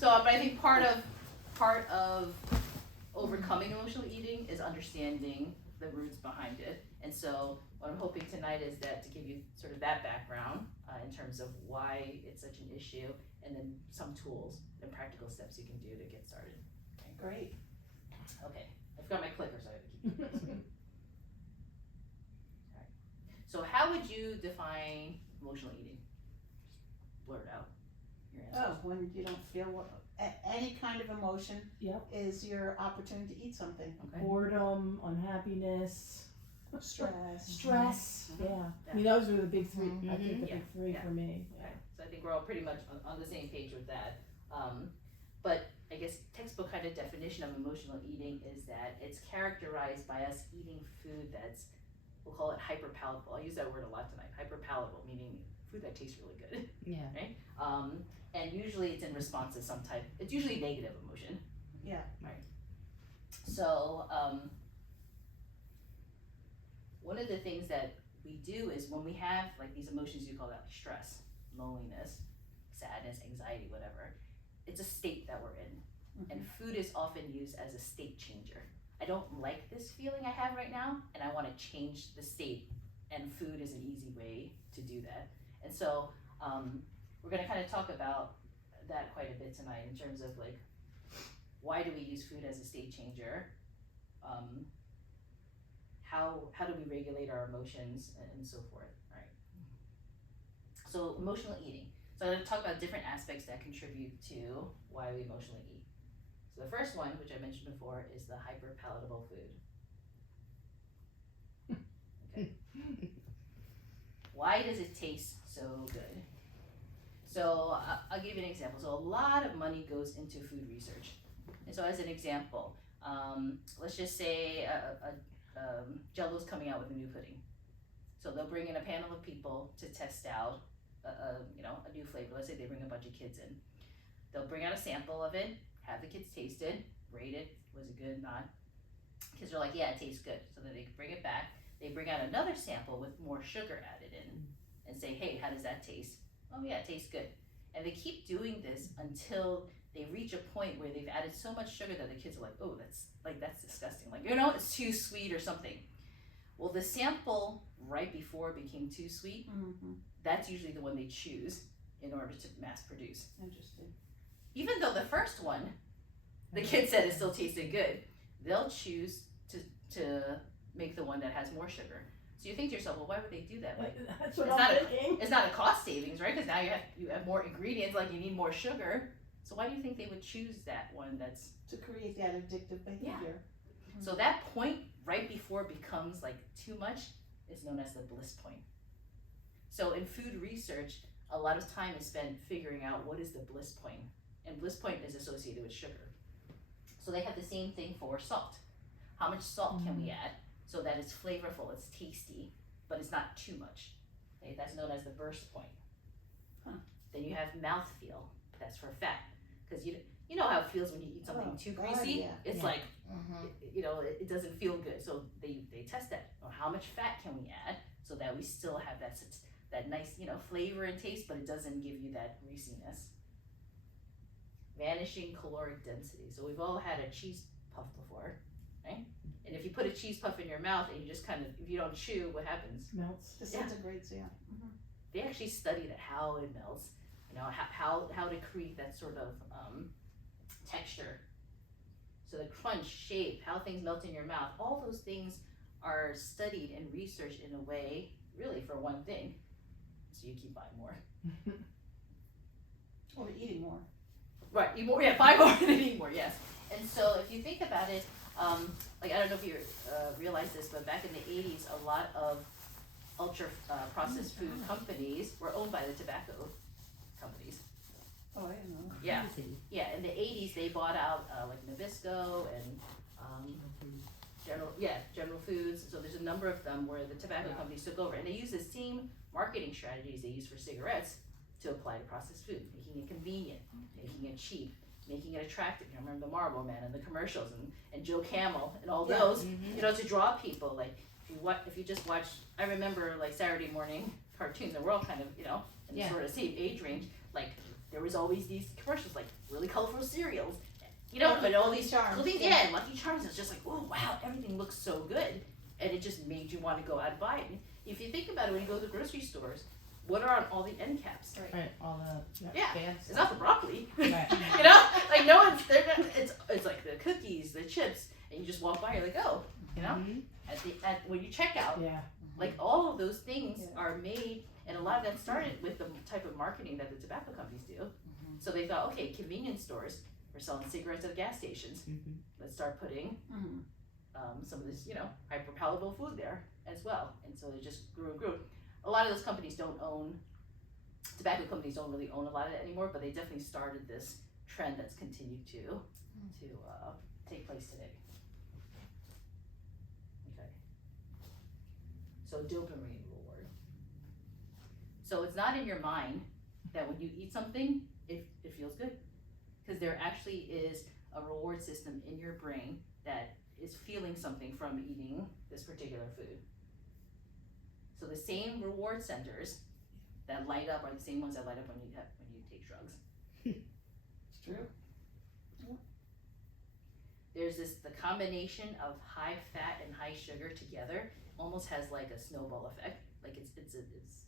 But I think part of overcoming emotional eating is understanding the roots behind it. And so what I'm hoping tonight is that to give you sort of that background in terms of why it's such an issue, and then some tools and practical steps you can do to get started. Okay, great. Okay, I've got my clicker, so I have to keep it. Alright. So how would you define emotional eating? Just blurt out your answers. Oh, when you don't feel any kind of emotion Yep. is your opportunity to eat something. Okay. Boredom, unhappiness, Stress. yeah. Yeah. I mean, those are the big three. I think the Yeah. big three Yeah. for me. Yeah. Okay, so I think we're all pretty much on the same page with that. But I guess textbook kind of definition of emotional eating is that it's characterized by us eating food that's, we'll call it hyperpalatable. I use that word a lot tonight. Hyperpalatable, meaning food that tastes really good. Yeah. Right? And usually it's in response to some type, it's usually negative emotion. Yeah. Right. So, one of the things that we do is when we have like these emotions, you call that like stress, loneliness, sadness, anxiety, whatever, it's a state that we're in. And food is often used as a state changer. I don't like this feeling I have right now, and I want to change the state, and food is an easy way to do that. And so, we're going to kind of talk about that quite a bit tonight in terms of like, why do we use food as a state changer? How do we regulate our emotions and so forth, right? So emotional eating. So I'm going to talk about different aspects that contribute to why we emotionally eat. So the first one, which I mentioned before, is the hyperpalatable food. Okay. Why does it taste so good? So I'll give you an example. So a lot of money goes into food research. And so as an example, let's just say Jell-O's coming out with a new pudding. So they'll bring in a panel of people to test out a new flavor. Let's say they bring a bunch of kids in. They'll bring out a sample of it, have the kids taste it, rate it, was it good, not? Kids are like, yeah, it tastes good. So then they bring it back. They bring out another sample with more sugar added in and say, hey, how does that taste? Oh yeah, it tastes good. And they keep doing this until they reach a point where they've added so much sugar that the kids are like, oh, that's disgusting. Like, it's too sweet or something. Well, the sample right before it became too sweet, that's usually the one they choose in order to mass produce. Interesting. Even though the first one, the kid said it still tasted good, they'll choose to make the one that has more sugar. So you think to yourself, well, why would they do that? Like, That's what I'm thinking. it's not a cost savings, right? Because now you have more ingredients, like you need more sugar. So why do you think they would choose that one that's... To create that addictive behavior. So that point right before it becomes like too much is known as the bliss point. So in food research, a lot of time is spent figuring out what is the bliss point. And bliss point is associated with sugar. So they have the same thing for salt. How much salt can we add so that it's flavorful, it's tasty, but it's not too much? Okay, that's known as the burst point. Then you have mouthfeel. That's for fat. Because you know how it feels when you eat something too greasy? Yeah. It's like, it doesn't feel good. So they test that. Or how much fat can we add so that we still have that nice, flavor and taste, but it doesn't give you that greasiness. Vanishing caloric density. So we've all had a cheese puff before, right? And if you put a cheese puff in your mouth and you just kind of, if you don't chew, what happens? Melts. Disintegrates, yeah. They actually studied how it melts, how to create that sort of texture. So the crunch, shape, how things melt in your mouth, all those things are studied and researched in a way, really for one thing, so you keep buying more. Or eating more. Right, eat more, buy more than eat more, yes. And so if you think about it, I don't know if you realize this, but back in the 80s, a lot of ultra processed food companies were owned by the tobacco companies. Oh, I didn't know. Yeah, yeah. In the 80s, they bought out like Nabisco and General Foods. So there's a number of them where the tobacco companies took over, and they use the same marketing strategies they use for cigarettes to apply to processed food, making it convenient, making it cheap, making it attractive. You know, remember the Marlboro Man and the commercials and Joe Camel and all those, to draw people. Like if you just watch, I remember like Saturday morning cartoons, and we're all kind of, in the sort of same age range. Like there was always these commercials like really colorful cereals, you know, Lucky and all these Charms, things, yeah. yeah, and Lucky Charms is just like, oh wow, everything looks so good, and it just made you want to go out and buy it. If you think about it, when you go to the grocery stores, what are on all the end caps? Right, all the Yeah, bad it's stuff. not the broccoli. Right. You know, like no one's. They're not, it's like the cookies, the chips, and you just walk by. You're like, oh, you know, Mhm. at when you check out, Yeah. like all of those things Yeah. are made, and a lot of that started with the type of marketing that the tobacco companies do. So they thought, okay, convenience stores, we're selling cigarettes at gas stations. Mhm. Let's start putting Mhm. some of this, you know, hyper palatable food there as well. And so it just grew and grew. A lot of those companies don't own, tobacco companies don't really own a lot of it anymore, but they definitely started this trend that's continued to take place today. Okay. So dopamine reward. So it's not in your mind that when you eat something, it feels good. Because there actually is a reward system in your brain that is feeling something from eating this particular food. So the same reward centers that light up are the same ones that light up when you take drugs. It's true. There's the combination of high fat and high sugar together almost has like a snowball effect. Like it's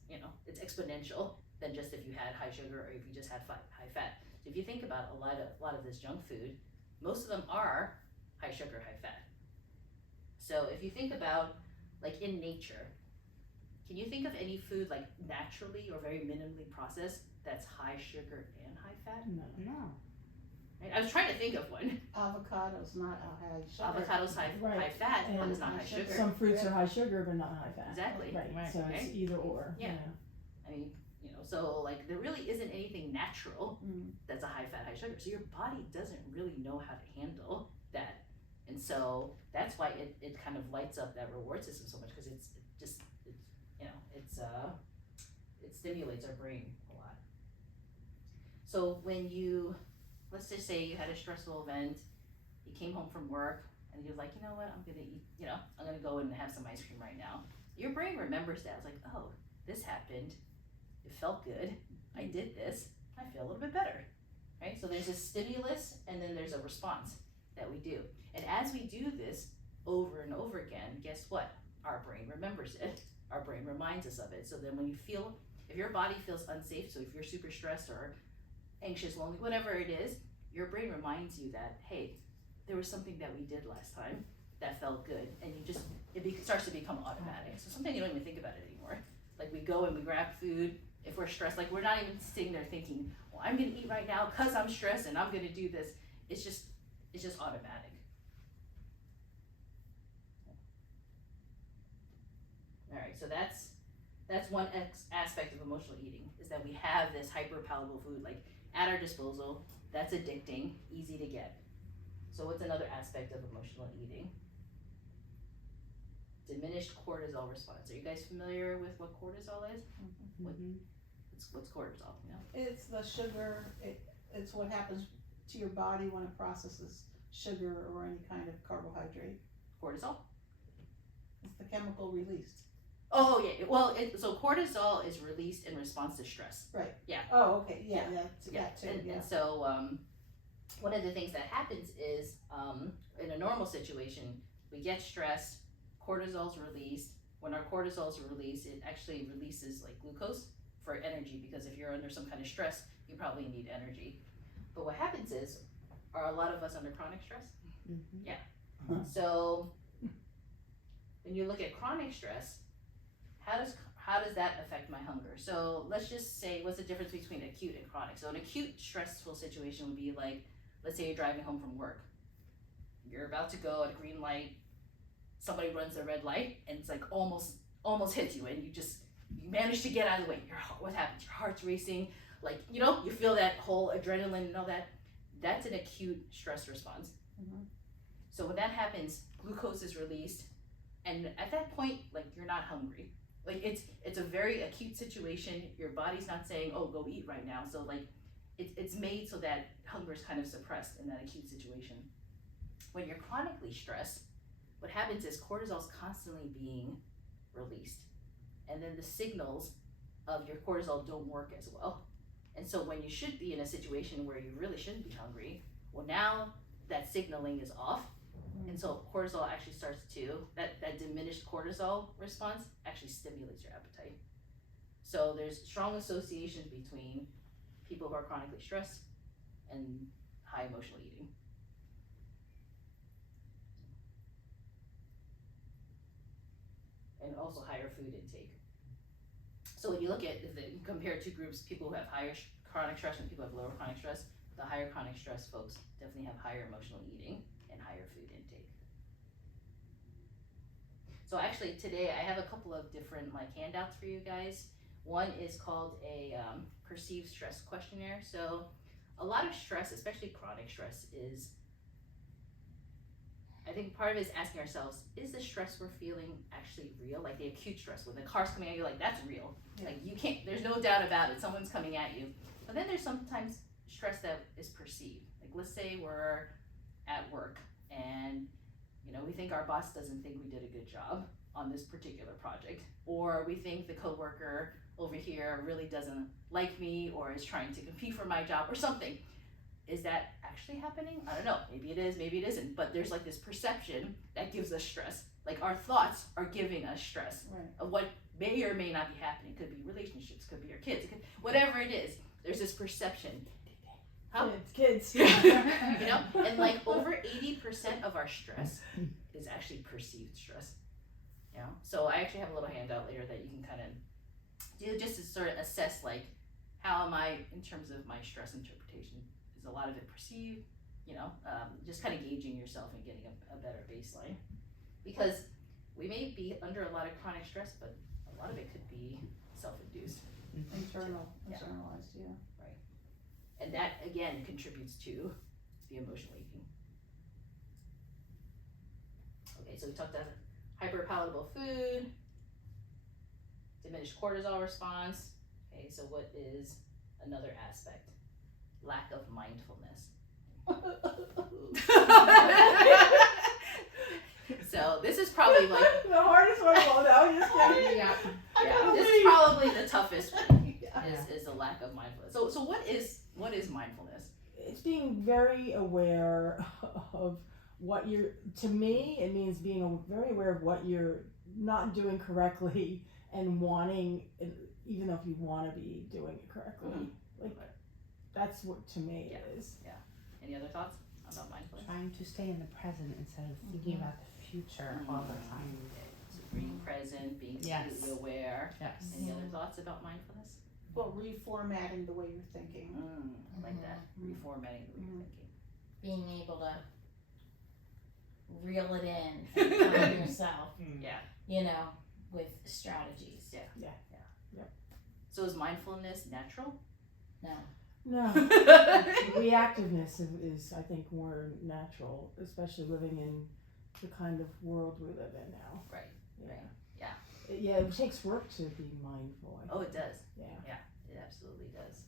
you know, it's exponential than just if you had high sugar or if you just had high fat. So if you think about a lot of this junk food, most of them are high sugar, high fat. So if you think about like in nature, can you think of any food like naturally or very minimally processed that's high sugar and high fat? No. Right? I was trying to think of one. Avocado's not a high sugar. Avocado's high Right. fat, but And it's not high high sugar. sugar. Some fruits are high sugar, but not high fat. Exactly. Right. Right. So it's Right. either or. Yeah. You know. I mean, you know, so like there really isn't anything natural Mm. that's a high fat, high sugar. So your body doesn't really know how to handle that. And so that's why it kind of lights up that reward system so much because it stimulates our brain a lot. So when let's just say you had a stressful event, you came home from work and you're like, you know what, I'm gonna go in and have some ice cream right now. Your brain remembers that. It's like, oh, this happened. It felt good. I did this. I feel a little bit better, right? So there's a stimulus and then there's a response that we do. And as we do this over and over again, guess what? Our brain remembers it. Our brain reminds us of it. So then when if your body feels unsafe, so if you're super stressed or anxious, lonely, whatever it is, your brain reminds you that, hey, there was something that we did last time that felt good. And it starts to become automatic. So something you don't even think about it anymore. Like we go and we grab food. If we're stressed, like we're not even sitting there thinking, well, I'm gonna eat right now because I'm stressed and I'm gonna do this. It's just automatic. All right, so that's one aspect of emotional eating is that we have this hyper palatable food like at our disposal that's addicting, easy to get. So what's another aspect of emotional eating? Diminished cortisol response. Are you guys familiar with what cortisol is? Mhm. What's cortisol? You know? It's the sugar, it's what happens to your body when it processes sugar or any kind of carbohydrate. Cortisol? It's the chemical released. Oh yeah. Well, so cortisol is released in response to stress. Right. Yeah. Oh, okay, yeah, Yeah. that's Yeah. that too, And, yeah. and so one of the things that happens is in a normal situation, we get stressed, cortisol's released. When our cortisol's released, it actually releases like glucose for energy because if you're under some kind of stress, you probably need energy. But what happens is, are a lot of us under chronic stress? Mhm. So when you look at chronic stress, how does that affect my hunger? So let's just say, what's the difference between acute and chronic? So an acute stressful situation would be like, let's say you're driving home from work. You're about to go at a green light, somebody runs a red light, and it's like almost hits you, and you manage to get out of the way. What happens? Your heart's racing, like, you know, you feel that whole adrenaline and all that. That's an acute stress response. Mhm. So when that happens, glucose is released, and at that point, like, you're not hungry. Like it's a very acute situation. Your body's not saying, "Oh, go eat right now." So like, it's made so that hunger is kind of suppressed in that acute situation. When you're chronically stressed, what happens is cortisol is constantly being released, and then the signals of your cortisol don't work as well, And so when you should be in a situation where you really shouldn't be hungry, well, now that signaling is off. And so cortisol actually starts to, that diminished cortisol response actually stimulates your appetite. So there's strong associations between people who are chronically stressed and high emotional eating. And also higher food intake. So when you look at, if you compare two groups, people who have higher chronic stress and people who have lower chronic stress, the higher chronic stress folks definitely have higher emotional eating and higher food intake. So actually today I have a couple of different handouts for you guys. One is called a perceived stress questionnaire. So a lot of stress, especially chronic stress, is, I think part of it is asking ourselves, is the stress we're feeling actually real? Like the acute stress, when the car's coming at you, like that's real. Yeah. Like you can't, there's no doubt about it, someone's coming at you. But then there's sometimes stress that is perceived. Like let's say we're at work and we think our boss doesn't think we did a good job on this particular project, or we think the coworker over here really doesn't like me or is trying to compete for my job or something. Is that actually happening? I don't know. Maybe it is, maybe it isn't. But there's this perception that gives us stress. Like our thoughts are giving us stress of what may or may not be happening. Could be relationships, could be your kids, whatever it is. There's this perception. Huh? Kids. And over 80% of our stress is actually perceived stress. So I actually have a little handout later that you can kind of do just to sort of assess how am I in terms of my stress interpretation. Is a lot of it perceived? Just kind of gauging yourself and getting a better baseline. Because we may be under a lot of chronic stress, but a lot of it could be self-induced. Internalized, yeah. And that, again, contributes to the emotional eating. Okay, so we talked about hyperpalatable food, diminished cortisol response. Okay, so what is another aspect? Lack of mindfulness. So this is probably the hardest one of all. Now just kidding. yeah, this is probably the toughest one. Is the lack of mindfulness. So what is mindfulness? It's being very aware of what you're. To me, it means being very aware of what you're not doing correctly and wanting, even though if you want to be doing it correctly. That's what to me it is. Yeah. Any other thoughts about mindfulness? Trying to stay in the present instead of thinking about the future all the time. Okay. So being present, being completely aware. Yes. Any other thoughts about mindfulness? Well, reformatting the way you're thinking. I like that. Reformatting the way you're thinking. Being able to reel it in from yourself, with strategies. So is mindfulness natural? No. Reactiveness is, I think, more natural, especially living in the kind of world we live in now. Right. Yeah, it takes work to be mindful. I Oh, think. it does. Yeah. It absolutely does.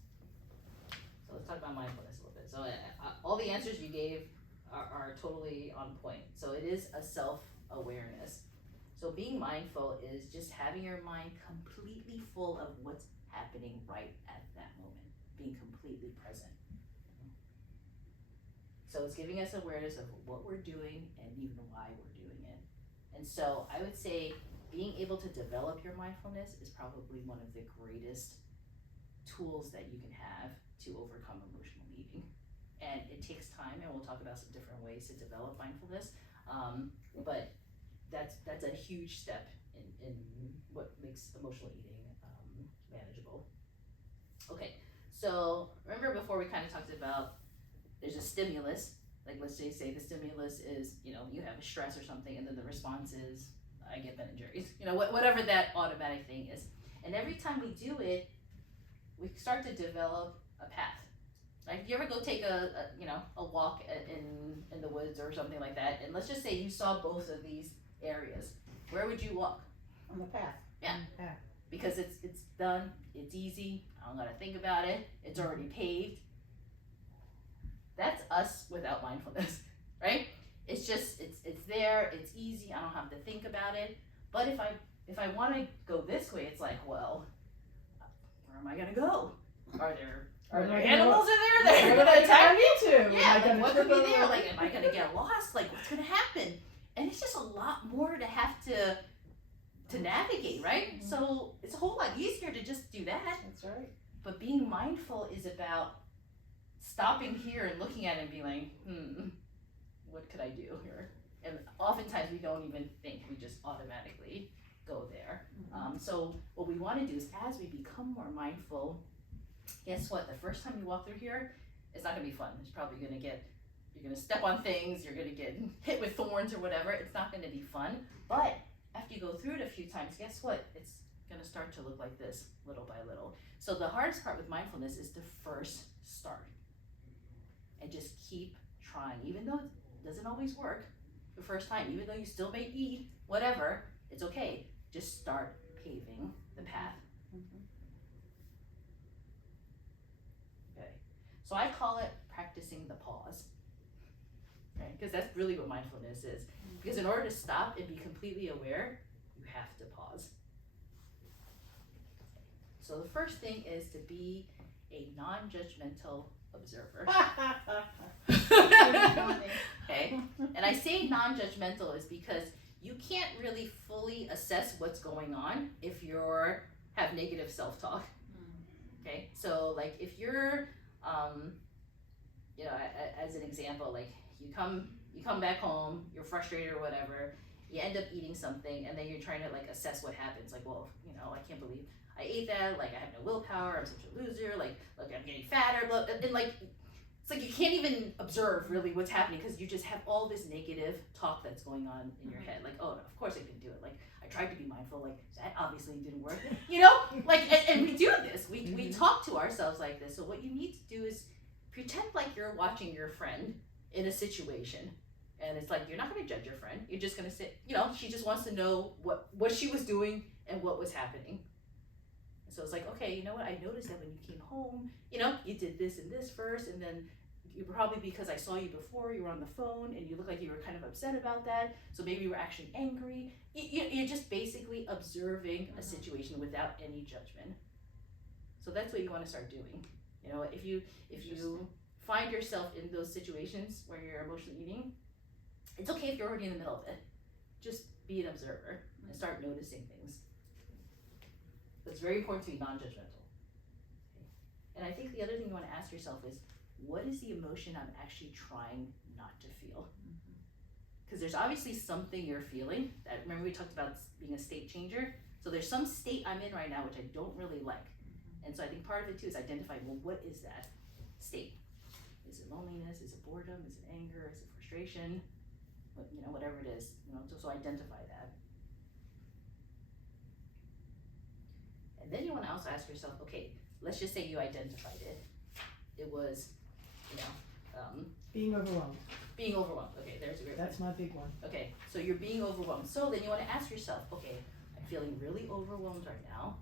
So let's talk about mindfulness a little bit. So all the answers you gave are totally on point. So it is a self-awareness. So being mindful is just having your mind completely full of what's happening right at that moment, being completely present. So it's giving us awareness of what we're doing and even why we're doing it. And so I would say being able to develop your mindfulness is probably one of the greatest tools that you can have to overcome emotional eating. And it takes time, and we'll talk about some different ways to develop mindfulness. But that's a huge step in what makes emotional eating manageable. Okay, so remember before we kind of talked about there's a stimulus. Like let's say the stimulus is, you have a stress or something, and then the response is I get Ben and Jerry's, whatever that automatic thing is. And every time we do it, we start to develop a path. Like if you ever go take a walk in the woods or something like that, and let's just say you saw both of these areas, where would you walk? On the path. Yeah. Because it's done, it's easy, I don't gotta think about it, it's already paved. That's us without mindfulness, right? It's just, it's there, it's easy, I don't have to think about it. But if I wanna go this way, it's like, well, where am I gonna go? Are there Are there they animals in there that They're are gonna attack me? me too. Yeah, Am I like, gonna what could trip be over there? my- Like, am I gonna get lost? Like, what's gonna happen? And it's just a lot more to have to navigate, right? So it's a whole lot easier to just do that. That's right. But being mindful is about stopping here and looking at it and being like, what could I do here? And oftentimes we don't even think, we just automatically go there. So what we want to do is, as we become more mindful, guess what? The first time you walk through here, it's not gonna be fun. It's probably gonna you're gonna step on things, you're gonna get hit with thorns or whatever. It's not gonna be fun. But after you go through it a few times, guess what? It's gonna start to look like this, little by little. So the hardest part with mindfulness is the first start. And just keep trying. Even though it doesn't always work the first time, even though you still may eat, whatever, it's okay. Just start paving the path. Okay. So I call it practicing the pause. Right? Because that's really what mindfulness is. Because in order to stop and be completely aware, you have to pause. So the first thing is to be a non-judgmental observer. Okay? And I say non-judgmental is because you can't really fully assess what's going on if you're have negative self-talk. Okay? So like if you're you know, as an example, like you come back home, you're frustrated or whatever, you end up eating something, and then you're trying to like assess what happens. Like, well, you know, I can't believe I ate that. Like, I have no willpower. I'm such a loser. Like, look, I'm getting fatter. Blah, and like, it's like you can't even observe really what's happening because you just have all this negative talk that's going on in your head. Like, oh, of course I can do it. Like, I tried to be mindful. Like, that obviously didn't work. You know, like, and we do this. We talk to ourselves like this. So what you need to do is pretend like you're watching your friend in a situation. And it's like, you're not going to judge your friend. You're just going to say, you know, she just wants to know what she was doing and what was happening. And so it's like, okay, you know what? I noticed that when you came home, you know, you did this and this first. And then you probably, because I saw you before, you were on the phone and you looked like you were kind of upset about that. So maybe you were actually angry. You're just basically observing a situation without any judgment. So that's what you want to start doing. You know, if you find yourself in those situations where you're emotionally eating, it's okay if you're already in the middle of it. Just be an observer and start noticing things. But it's very important to be non-judgmental. Okay? And I think the other thing you want to ask yourself is, what is the emotion I'm actually trying not to feel? Because there's obviously something you're feeling. That, remember we talked about being a state changer? So there's some state I'm in right now which I don't really like. And so I think part of it too is identifying, well, what is that state? Is it loneliness? Is it boredom? Is it anger? Is it frustration? You know, whatever it is, you know, so identify that. And then you want to also ask yourself, okay, let's just say you identified it. It was, you know, Being overwhelmed. being overwhelmed. Okay, there's a great That's my big one. Okay, so you're being overwhelmed. So then you want to ask yourself, okay, I'm feeling really overwhelmed right now.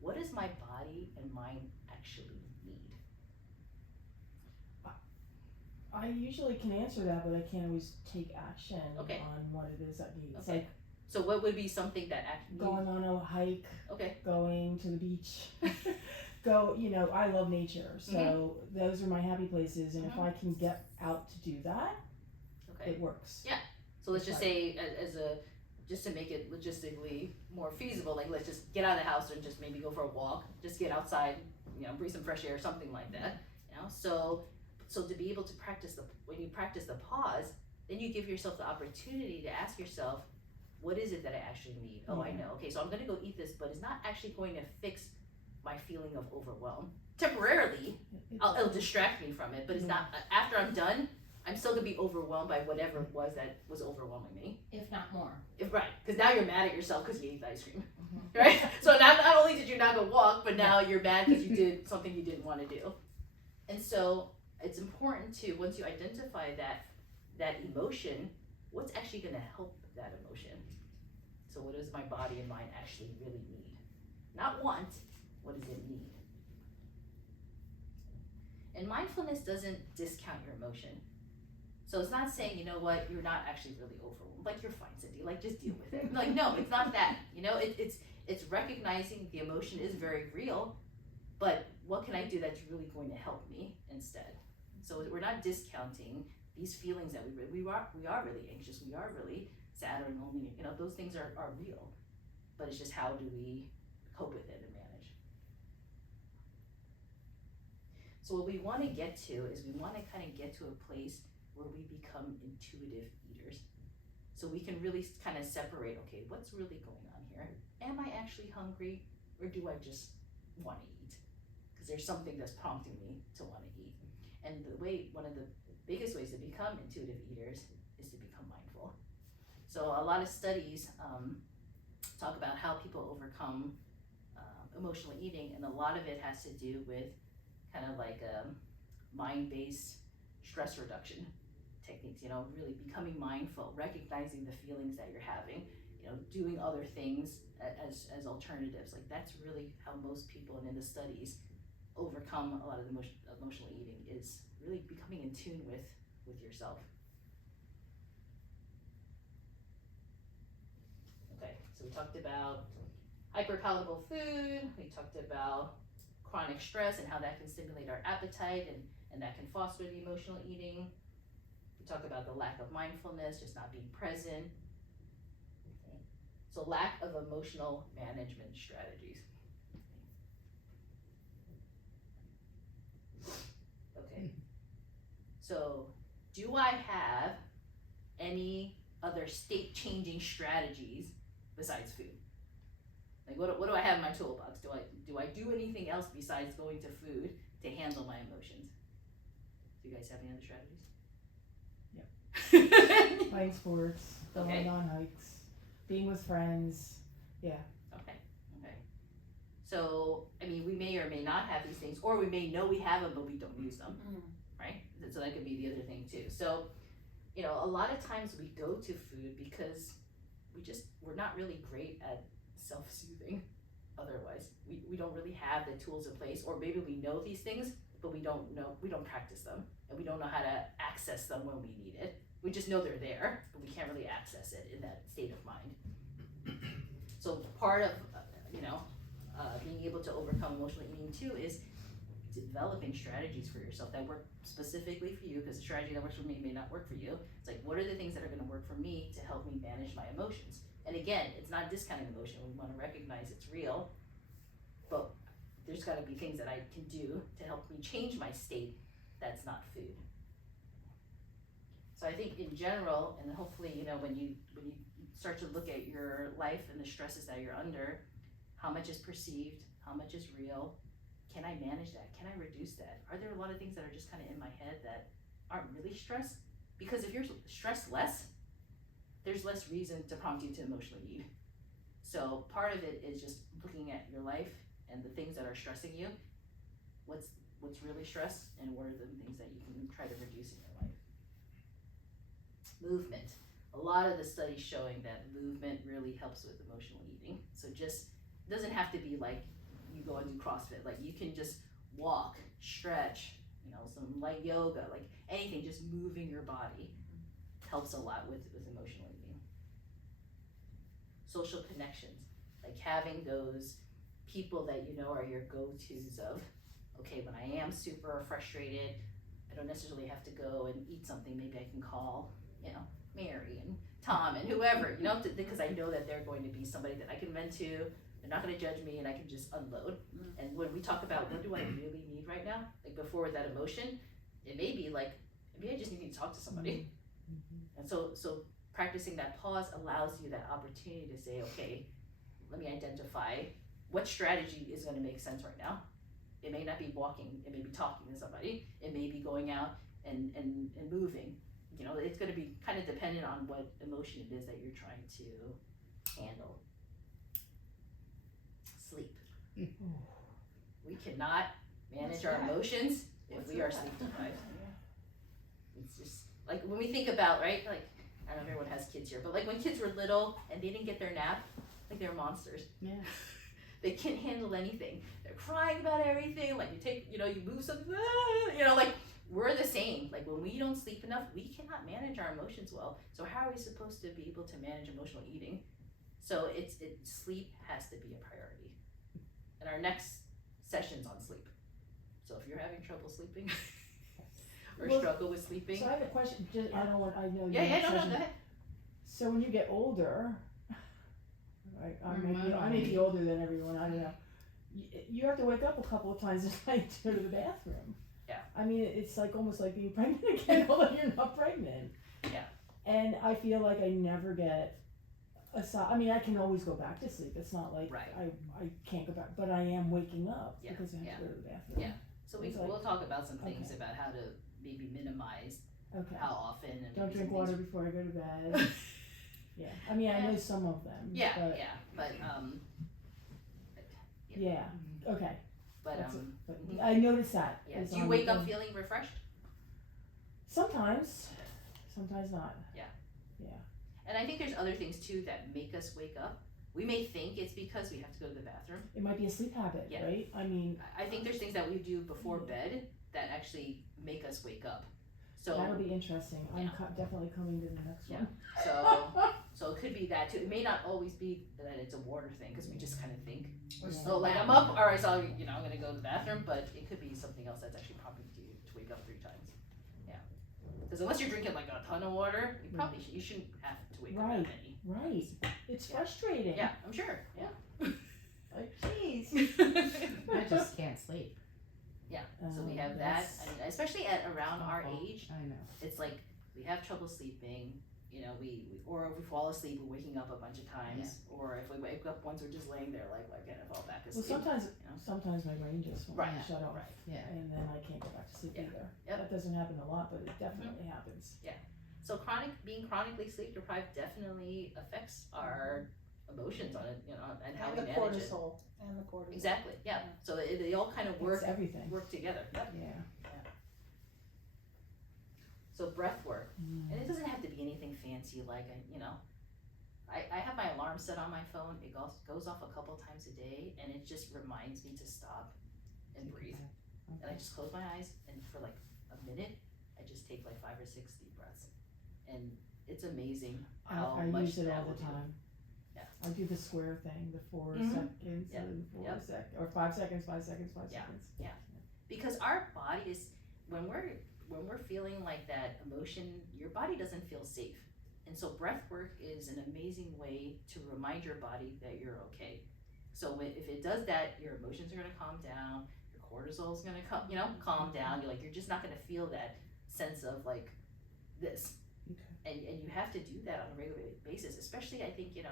What does my body and mind actually need? I usually can answer that, but I can't always take action Okay. on what it is that needs. Okay. So what would be something that actually Going on a hike, Okay. going to the beach. I love nature, so those are my happy places, and if I can get out to do that, Okay. it works. So let's just say just to make it logistically more feasible, like let's just get out of the house and just maybe go for a walk, just get outside, you know, breathe some fresh air, something like that. You know, so to be able to when you practice the pause, then you give yourself the opportunity to ask yourself, what is it that I actually need? Oh, I know. Okay, so I'm gonna go eat this, but it's not actually going to fix my feeling of overwhelm. Temporarily, it'll distract me from it, but it's not, after I'm done, I'm still gonna be overwhelmed by whatever it was that was overwhelming me. If not more. Right, because now you're mad at yourself because you ate the ice cream, right? So not only did you not go walk, but now you're mad because you did something you didn't want to do. And so it's important to, once you identify that emotion, what's actually gonna help that emotion? So what does my body and mind actually really need? Not want, what does it need? And mindfulness doesn't discount your emotion. So it's not saying, you know what, you're not actually really overwhelmed. Like, you're fine, Cindy. Like, just deal with it. Like, no, it's not that. You know, it's recognizing the emotion is very real, but what can I do that's really going to help me instead? So we're not discounting these feelings that we are really anxious, we are really sad or lonely, you know, those things are real, but it's just how do we cope with it and manage. So what we want to get to is we want to kind of get to a place where we become intuitive eaters. So we can really kind of separate, okay, what's really going on here? Am I actually hungry, or do I just want to eat? Because there's something that's prompting me to want to eat. And one of the biggest ways to become intuitive eaters is to become mindful. So a lot of studies talk about how people overcome emotional eating, and a lot of it has to do with kind of like mind-based stress reduction techniques, you know, really becoming mindful, recognizing the feelings that you're having, you know, doing other things as alternatives. Like that's really how most people, and in the studies, overcome a lot of the emotional eating, is really becoming in tune with yourself. Okay, so we talked about hyperpalatable food, we talked about chronic stress and how that can stimulate our appetite and that can foster the emotional eating. We talked about the lack of mindfulness, just not being present. Okay. So lack of emotional management strategies. Okay. So do I have any other state changing strategies besides food? Like what do I have in my toolbox? Do I do anything else besides going to food to handle my emotions? Do you guys have any other strategies? Yep. Playing sports, going Okay. on hikes, being with friends. Yeah. Okay. So, I mean, we may or may not have these things, or we may know we have them, but we don't use them, right? So that could be the other thing too. So, you know, a lot of times we go to food because we're not really great at self-soothing otherwise. We don't really have the tools in place, or maybe we know these things, but we don't practice them, and we don't know how to access them when we need it. We just know they're there, but we can't really access it in that state of mind. So part of, being able to overcome emotional eating too is developing strategies for yourself that work specifically for you, because the strategy that works for me may not work for you. It's like, what are the things that are going to work for me to help me manage my emotions? And again, it's not discounting emotion. We want to recognize it's real, but there's got to be things that I can do to help me change my state that's not food. So I think in general, and hopefully, you know, when you start to look at your life and the stresses that you're under, how much is perceived, how much is real, can I manage that? Can I reduce that? Are there a lot of things that are just kind of in my head that aren't really stress? Because if you're stressed less, there's less reason to prompt you to emotionally eat. So part of it is just looking at your life and the things that are stressing you. What's really stress, and what are the things that you can try to reduce in your life? Movement. A lot of the studies showing that movement really helps with emotional eating. So just, it doesn't have to be like you go and do CrossFit. Like you can just walk, stretch, you know, some light yoga, like anything, just moving your body helps a lot with emotional eating. Social connections, like having those people that you know are your go-tos of, okay, when I am super frustrated, I don't necessarily have to go and eat something. Maybe I can call, you know, Mary and Tom and whoever, you know, because I know that they're going to be somebody that I can vent to. They're not going to judge me, and I can just unload. And when we talk about what do I really need right now, like before that emotion, it may be like, maybe I just need to talk to somebody. And so practicing that pause allows you that opportunity to say, okay, let me identify what strategy is going to make sense right now. It may not be walking, it may be talking to somebody, it may be going out and moving. You know, it's going to be kind of dependent on what emotion it is that you're trying to handle. Sleep. We cannot manage our emotions if we are sleep deprived. It's just like when we think about, right, like, I don't know if everyone has kids here, but like when kids were little and they didn't get their nap, like they were monsters. Yeah. They can't handle anything. They're crying about everything. Like you move something, like we're the same. Like when we don't sleep enough, we cannot manage our emotions well. So how are we supposed to be able to manage emotional eating? So sleep has to be a priority. And our next sessions on sleep. So if you're having trouble sleeping or Well, struggle with sleeping, So I have a question, just, I don't want, I know you yeah, have no, a go session. ahead. So when you get older, I may be older than everyone, I don't know. You have to wake up a couple of times a night to go to the bathroom. Yeah. I mean, it's like almost like being pregnant again, although you're not pregnant. Yeah. And I feel like I never get I mean, I can always go back to sleep. It's not like Right. I can't go back, but I am waking up Yeah, because I have yeah. to go to the bathroom. Yeah. So It's like- we'll talk about some things okay. about how to maybe minimize Okay. how often and Don't maybe drink some water things- before I go to bed. Yeah. I mean, I know some of them. Yeah, But, yeah, but yeah. Okay. but That's it. But mhm. I noticed that. yeah. is Do you on- wake up on- feeling refreshed? Sometimes. Sometimes not. And I think there's other things too that make us wake up. We may think it's because we have to go to the bathroom. It might be a sleep habit, Yeah. right? I mean, I think there's things that we do before bed that actually make us wake up. So that'll be interesting. I'm Yeah. definitely coming to the next Yeah. one. so it could be that too. It may not always be that it's a water thing because we just kind of think. We're Yeah. So like I'm up, all right, so I'm gonna go to the bathroom, but it could be something else that's actually prompting you to wake up 3 times. Yeah. Because unless you're drinking like a ton of water, you probably you shouldn't have to wake up Right. that many. Right. It's Yeah. frustrating. Yeah, I'm sure. Yeah. Like, jeez. I just can't sleep. So we have that. I mean, especially at around our awful. age, I know. it's like we have trouble sleeping. We or if we fall asleep, we're waking up a bunch of times. Or if we wake up once, we're just laying there like, why can't I fall back Well, asleep? sometimes my brain just won't Right. shut off. Right. Yeah. And then I can't go back to sleep Yeah. either. Yep. That doesn't happen a lot, but it definitely happens. So being chronically sleep deprived definitely affects our emotions on it, and how And we the manage it. cortisol, and the cortisol. Exactly. Yeah. So they all kind of It's everything. work together. Yep. Yeah. So breath work, Mm. and it doesn't have to be anything fancy. Like I have my alarm set on my phone. It goes off a couple times a day, and it just reminds me to stop and breathe. And I just close my eyes, and for like a minute, I just take like 5 or 6 deep breaths, and it's amazing how I much use it that all will the do. time. Yeah. I do the square thing, the 4 Mhm. seconds Yep. and 4 Yep. seconds, or 5 seconds, 5 seconds, 5 Yeah. seconds. Because our body is when we're feeling like that emotion, your body doesn't feel safe, and so breath work is an amazing way to remind your body that you're okay. So if it does that, your emotions are going to calm down, your cortisol is going to calm down. You're just not going to feel that sense of like this. Okay. And you have to do that on a regular basis, especially I think I'm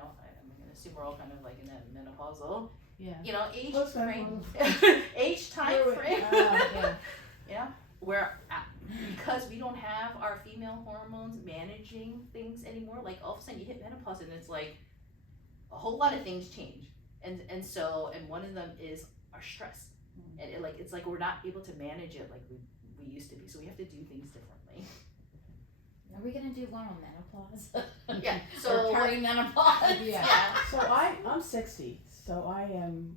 going to assume we're all kind of like in that menopausal Yeah. age Postmenopausal. frame age time Through it. frame Yeah. where because we don't have our female hormones managing things anymore, like all of a sudden you hit menopause and it's like a whole lot of things change, and one of them is our stress, and it's like we're not able to manage it like we used to be, so we have to do things differently. Are we gonna do one on menopause? Yeah, Or so perimenopause? Yeah. So I'm 60, so I am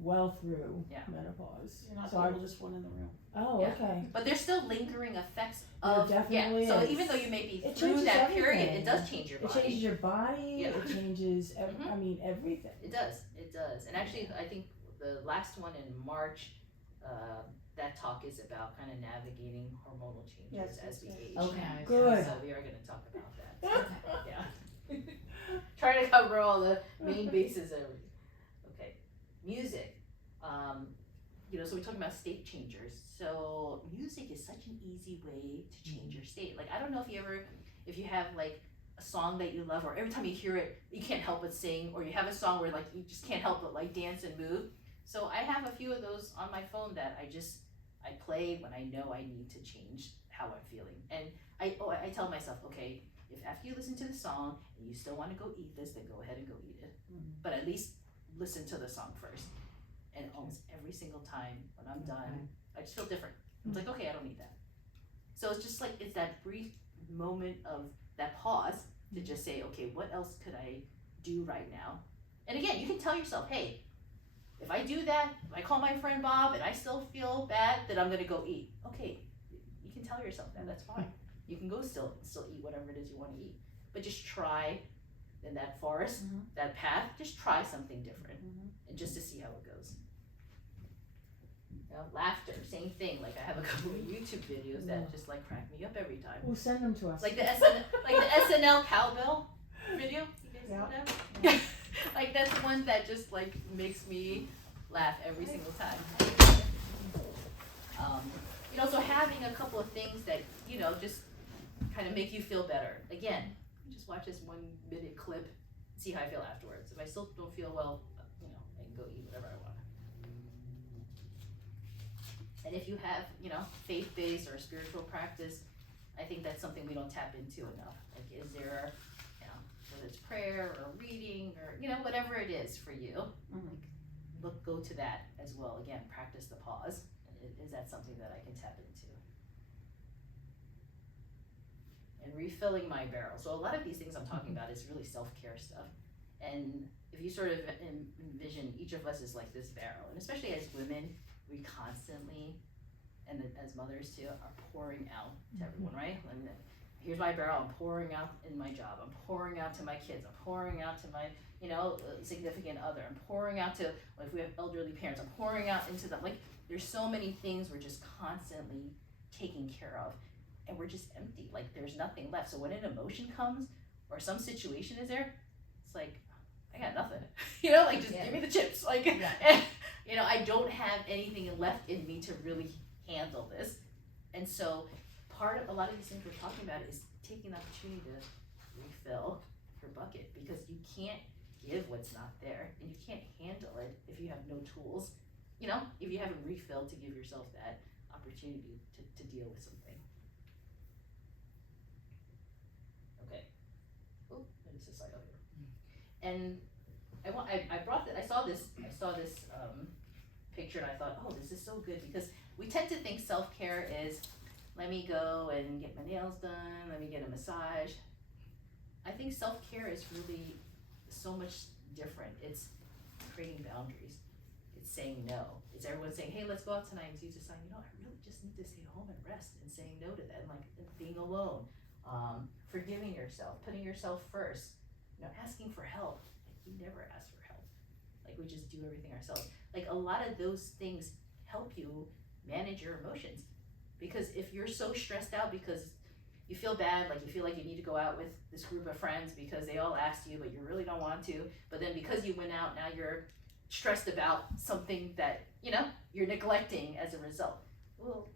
well through Yeah. menopause. You're not So the I, oldest one in the room. oh, Yeah. okay. but there's still lingering effects There of definitely so is. even though you may be It through changes that period, everything. it does change your It body. changes your body. Yeah. It changes. Mhm. I mean, everything. It does. And actually, I think the last one in March, that talk is about kind of navigating hormonal changes Yes, as we yes, age. Okay. Good. So we are going to talk about that. Okay. Yeah. Trying to cover all the main bases of everything. Okay. Music. So we're talking about state changers. So music is such an easy way to change your state. Like, I don't know if you have like a song that you love, or every time you hear it, you can't help but sing, or you have a song where like you just can't help but like dance and move. So I have a few of those on my phone that I play when I know I need to change how I'm feeling. And I tell myself, okay, if after you listen to the song and you still want to go eat this, then go ahead and go eat it. But at least listen to the song first. And almost every single time when I'm done, I just feel different. It's like, okay, I don't need that. So it's just like, it's that brief moment of that pause to just say, okay, what else could I do right now? And again, you can tell yourself, hey, if I do that, if I call my friend Bob and I still feel bad, then I'm gonna go eat. Okay, you can tell yourself that, that's fine. You can go still eat whatever it is you wanna eat. But just try in that forest, that path, just try something different, and just to see how it goes. You know, laughter, same thing. Like I have a couple of YouTube videos that just like crack me up every time. Well, send them to us. Like the SNL cowbell video. You guys Yeah. see that? Like that's one that just like makes me laugh every single time. You know, so having a couple of things that, you know, just kind of make you feel better. Again, just watch this 1 minute clip, see how I feel afterwards. If I still don't feel well, you know, I can go eat whatever I want. And if you have, you know, faith-based or spiritual practice, I think that's something we don't tap into enough. Like, is there, you know, whether it's prayer or reading or, you know, whatever it is for you, like, go to that as well. Again, practice the pause. Is that something that I can tap into? And refilling my barrel. So a lot of these things I'm talking about is really self-care stuff. And if you sort of envision each of us is like this barrel, and especially as women, we constantly, and as mothers too, are pouring out to everyone, right? And here's my barrel, I'm pouring out in my job, I'm pouring out to my kids, I'm pouring out to my, you know, significant other, I'm pouring out to, like, if we have elderly parents, I'm pouring out into them. Like, there's so many things we're just constantly taking care of, and we're just empty. Like, there's nothing left. So when an emotion comes, or some situation is there, it's like, I got nothing. You know, like, just give me the chips. Like, and, you know, I don't have anything left in me to really handle this. And so part of a lot of these things we're talking about is taking the opportunity to refill your bucket, because you can't give what's not there, and you can't handle it if you have no tools. You know, if you haven't refilled to give yourself that opportunity to deal with something. Okay. Oh, let me just slide over here. And I saw this picture, and I thought, oh, this is so good, because we tend to think self-care is, let me go and get my nails done, let me get a massage. I think self-care is really so much different. It's creating boundaries. It's saying no. It's everyone saying, hey, let's go out tonight. It's you just saying, you know, I really just need to stay home and rest, and saying no to that, and like being alone, forgiving yourself, putting yourself first, you know, asking for help. Like, we never ask for help. Like, we just do everything ourselves. Like, a lot of those things help you manage your emotions, because if you're so stressed out because you feel bad, like you feel like you need to go out with this group of friends because they all asked you, but you really don't want to, but then because you went out, now you're stressed about something that, you know, you're neglecting as a result. Well,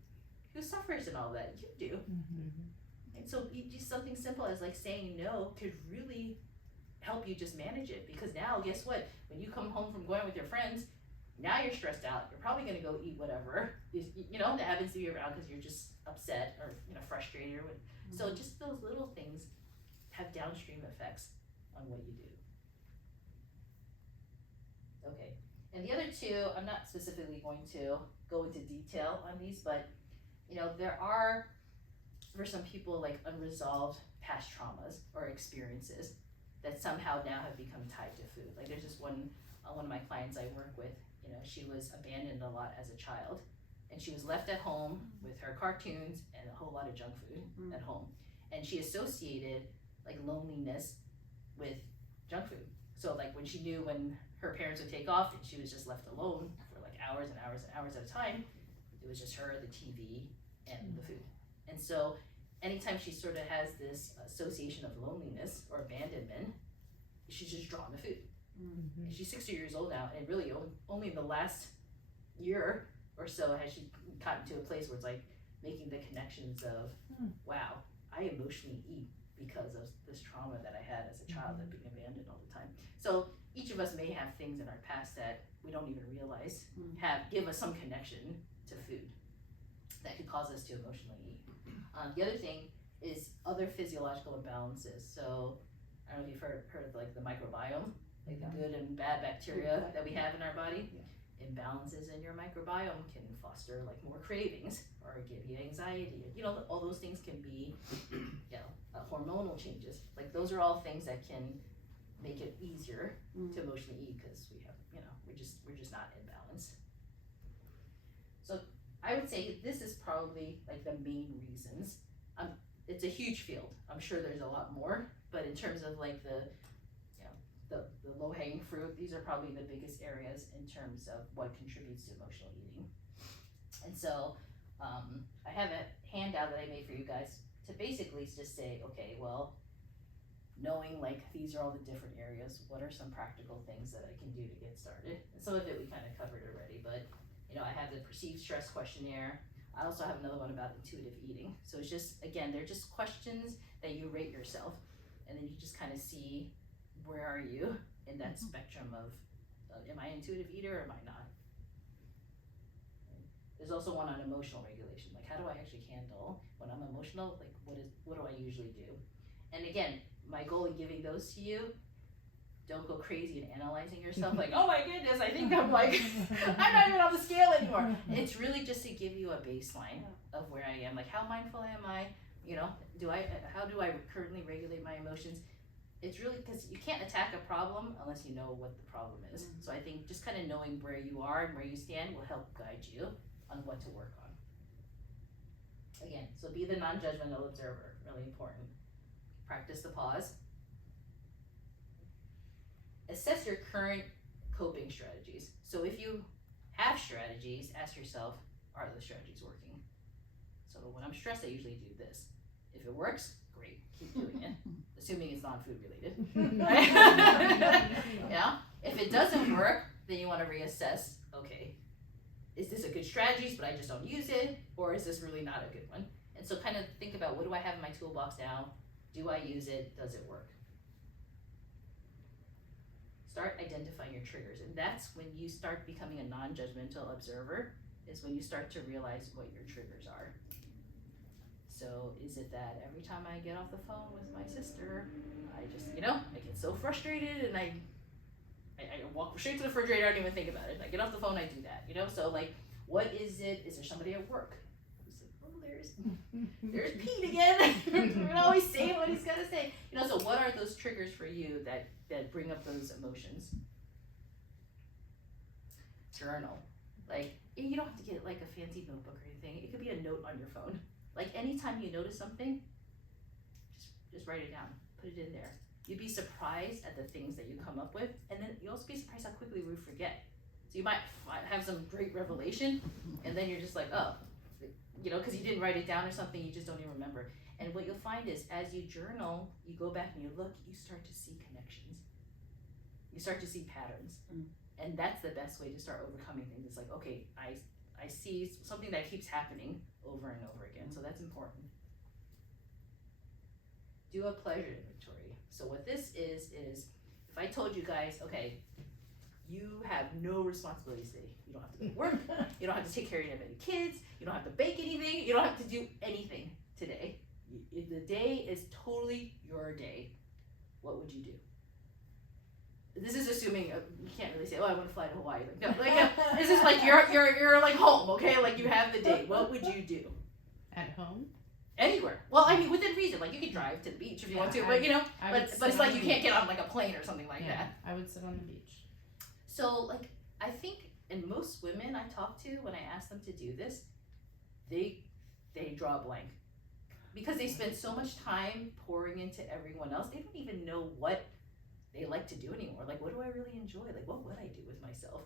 who suffers in all that? You do. And so just something simple as like saying no could really help you just manage it, because now guess what, when you come home from going with your friends, now you're stressed out, you're probably going to go eat whatever you know that happens to be around because you're just upset or, you know, frustrated or what. So just those little things have downstream effects on what you do. Okay, and the other two, I'm not specifically going to go into detail on these, but you know, there are, for some people, like unresolved past traumas or experiences that somehow now have become tied to food. Like there's this one of my clients I work with, you know, she was abandoned a lot as a child, and she was left at home with her cartoons and a whole lot of junk food at home. And she associated like loneliness with junk food. So like when she knew when her parents would take off and she was just left alone for like hours and hours and hours at a time, it was just her, the TV, and the food. And so anytime she sort of has this association of loneliness or abandonment, she's just drawn to food. And she's 60 years old now, and really only in the last year or so has she gotten to a place where it's like making the connections of, wow, I emotionally eat because of this trauma that I had as a child of being abandoned all the time. So each of us may have things in our past that we don't even realize give us some connection to food that could cause us to emotionally eat. The other thing is other physiological imbalances. So I don't know if you've heard of like the microbiome, like the good and bad bacteria that we have in our body. Imbalances in your microbiome can foster like more cravings or give you anxiety. You know, all those things can be, you know, hormonal changes. Like those are all things that can make it easier to emotionally eat, because we have, you know, we're just not in balance. So I would say this is probably like the main reasons. It's a huge field. I'm sure there's a lot more, but in terms of like the low-hanging fruit, these are probably the biggest areas in terms of what contributes to emotional eating. And so I have a handout that I made for you guys to basically just say, okay, well, knowing like these are all the different areas, what are some practical things that I can do to get started? And some of it we kind of covered already, but I have the perceived stress questionnaire. I also have another one about intuitive eating. So it's just, again, they're just questions that you rate yourself, and then you just kind of see where are you in that spectrum of am I an intuitive eater or am I not? There's also one on emotional regulation, like how do I actually handle when I'm emotional, like what do I usually do? And again, my goal in giving those to you, don't go crazy and analyzing yourself like, oh my goodness, I think I'm like, I'm not even on the scale anymore. It's really just to give you a baseline of where I am, like how mindful am I, how do I currently regulate my emotions? It's really because you can't attack a problem unless you know what the problem is. So I think just kind of knowing where you are and where you stand will help guide you on what to work on. Again, so be the non-judgmental observer, really important. Practice the pause. Assess your current coping strategies. So if you have strategies, ask yourself, are those strategies working? So when I'm stressed, I usually do this. If it works, great, keep doing it. Assuming it's non-food related. Yeah. If it doesn't work, then you want to reassess, okay, is this a good strategy, but I just don't use it? Or is this really not a good one? And so kind of think about, what do I have in my toolbox now? Do I use it? Does it work? Start identifying your triggers. And that's when you start becoming a non-judgmental observer, is when you start to realize what your triggers are. So is it that every time I get off the phone with my sister, I just, I get so frustrated and I walk straight to the refrigerator, I don't even think about it. I get off the phone, I do that, So like, what is it? Is there somebody at work who's like, oh, there's Pete again. We're always saying what he's gotta say. So what are those triggers for you that bring up those emotions? Journal. Like, you don't have to get like a fancy notebook or anything. It could be a note on your phone. Like anytime you notice something, just write it down, put it in there. You'd be surprised at the things that you come up with, and then you'll also be surprised how quickly we forget. So you might have some great revelation, and then you're just like, oh, because you didn't write it down or something, you just don't even remember. And what you'll find is, as you journal, you go back and you look, you start to see connections. You start to see patterns. And that's the best way to start overcoming things. It's like, okay, I see something that keeps happening over and over again. So that's important. Do a pleasure inventory. So what this is if I told you guys, okay, you have no responsibilities today. You don't have to go to work. You don't have to take care of any kids. You don't have to bake anything. You don't have to do anything today. The day is totally your day. What would you do? This is assuming you can't really say, oh, I want to fly to Hawaii. Like, no, like this is like you're like home, okay? Like you have the day. What would you do? At home? Anywhere. Well, I mean, within reason. Like you could drive to the beach if you want to, but but it's like you can't get on like a plane or something like that. I would sit on the beach. So like I think, and most women I talk to, when I ask them to do this, they draw a blank because they spend so much time pouring into everyone else. They don't even know what they like to do anymore. Like, what do I really enjoy? Like, what would I do with myself?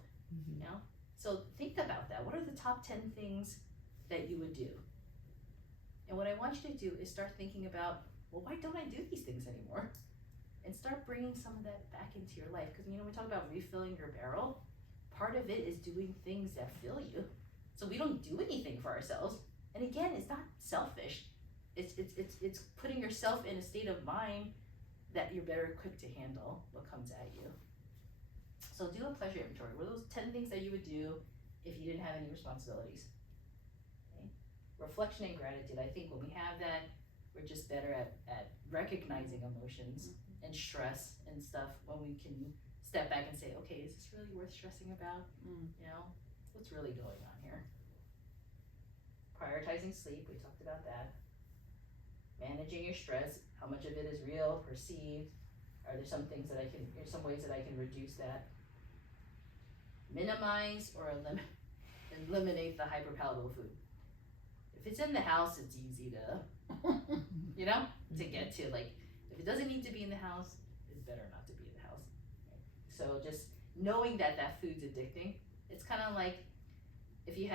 So think about that. What are the top 10 things that you would do? And what I want you to do is start thinking about, well, why don't I do these things anymore? And start bringing some of that back into your life. Because, we talk about refilling your barrel. Part of it is doing things that fill you. So we don't do anything for ourselves. And again, it's not selfish. It's putting yourself in a state of mind that you're better equipped to handle what comes at you. So do a pleasure inventory. What are those 10 things that you would do if you didn't have any responsibilities? Okay. Reflection and gratitude. I think when we have that, we're just better at recognizing emotions and stress and stuff, when we can step back and say, okay, is this really worth stressing about? What's really going on here? Prioritizing sleep, we talked about that. Managing your stress, how much of it is real, perceived? Are there some things that there's some ways that I can reduce that? Minimize or eliminate the hyperpalatable food. If it's in the house, it's easy to, to get to. Like, if it doesn't need to be in the house, it's better not to be in the house. So just knowing that food's addicting, it's kind of like if you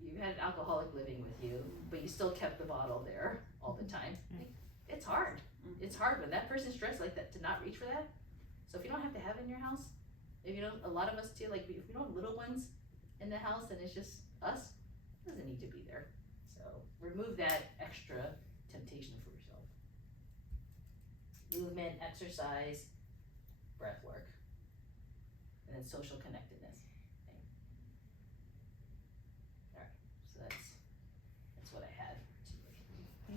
you had an alcoholic living with you, but you still kept the bottle there all the time. Like, it's hard. It's hard when that person's stressed like that to not reach for that. So if you don't have to have it in your house, if you don't, a lot of us too, like if we don't have little ones in the house and it's just us, it doesn't need to be there. So remove that extra temptation for yourself. Movement, exercise, breath work, and then social connectedness.